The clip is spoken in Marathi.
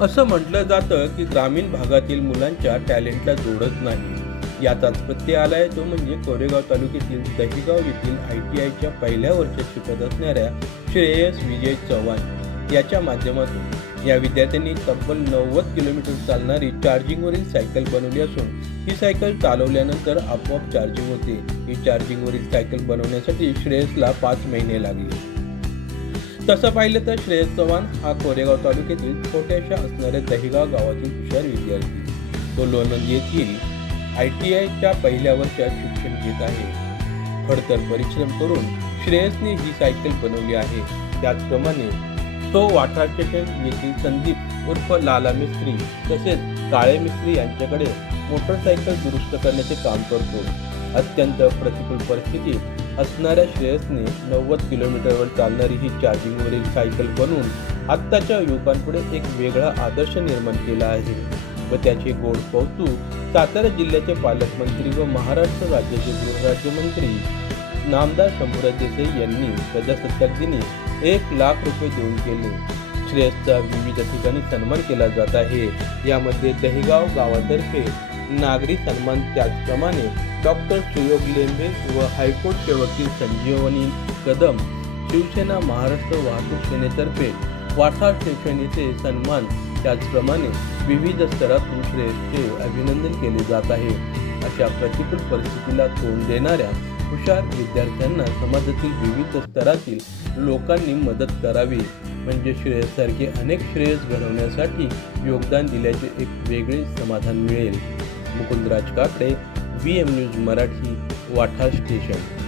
असं म्हटलं जातं की ग्रामीण भागातील मुलांच्या टॅलेंटला जोडत नाही. याचाच प्रत्यय आलाय तो म्हणजे कोरेगाव तालुक्यातील दहिगाव येथील आय टी आयच्या पहिल्या वर्षात शिकत असणाऱ्या श्रेयस विजय चव्हाण. याच्या माध्यमातून या विद्यार्थ्यांनी तब्बल नव्वद किलोमीटर चालणारी चार्जिंगवरील सायकल बनवली असून ही सायकल चालवल्यानंतर आपोआप चार्जिंग होते. ही चार्जिंगवरील सायकल बनवण्यासाठी श्रेयसला पाच महिने लागले. तसं पाहिलं तर श्रेयस चव्हाण हा कोरेगाव तालुक्यातील छोट्याशा असणाऱ्या दहिगाव गावातील हुशार विद्यार्थी. तो लोणंद येथील आय टी आयच्या पहिल्या वर्षात शिक्षण घेत आहे. खडतर परिश्रम करून श्रेयसने ही सायकल बनवली आहे. त्याचप्रमाणे तो वाठा स्टेशन येथील संदीप उर्फ लाला मिस्त्री तसेच काळे मिस्त्री यांच्याकडे मोटरसायकल दुरुस्त करण्याचे काम करतो. अत्यंत प्रतिकूल परिस्थितीत असणाऱ्या श्रेयसने नव्वद किलोमीटरवर चालणारी ही चार्जिंगवरील सायकल बनून आत्ताच्या युवकांपुढे एक वेगळा आदर्श निर्माण केला आहे व त्याचे गोड कौतुक सातारा जिल्ह्याचे पालकमंत्री व महाराष्ट्र राज्याचे गृहराज्यमंत्री नामदार शंभूराज देसाई यांनी प्रजासत्ताक दिनी एक लाख रुपये देऊन केले. श्रेयसचा विविध ठिकाणी सन्मान केला जात आहे. यामध्ये दहेगाव गावातर्फे नागरी सन्मान त्याचप्रमाणे डॉक्टर सुयोग लेंबे व हायकोर्टचे वकील संजीवनी कदम शिवसेना महाराष्ट्र वाहतूक सेनेतर्फे वाठार शिवसेनेचे सन्मान त्याचप्रमाणे विविध स्तरातून श्रेयसचे अभिनंदन केले जात आहे. अशा प्रतिकूल परिस्थितीला तोंड देणाऱ्या हुशार विद्यार्थ्यांना समाजातील विविध स्तरातील लोकांनी मदत करावी. म्हणजे श्रेयससारखे अनेक श्रेयस घडवण्यासाठी योगदान दिल्याचे एक वेगळे समाधान मिळेल. Mukundraj Kakade V M news Marathi वाठा station.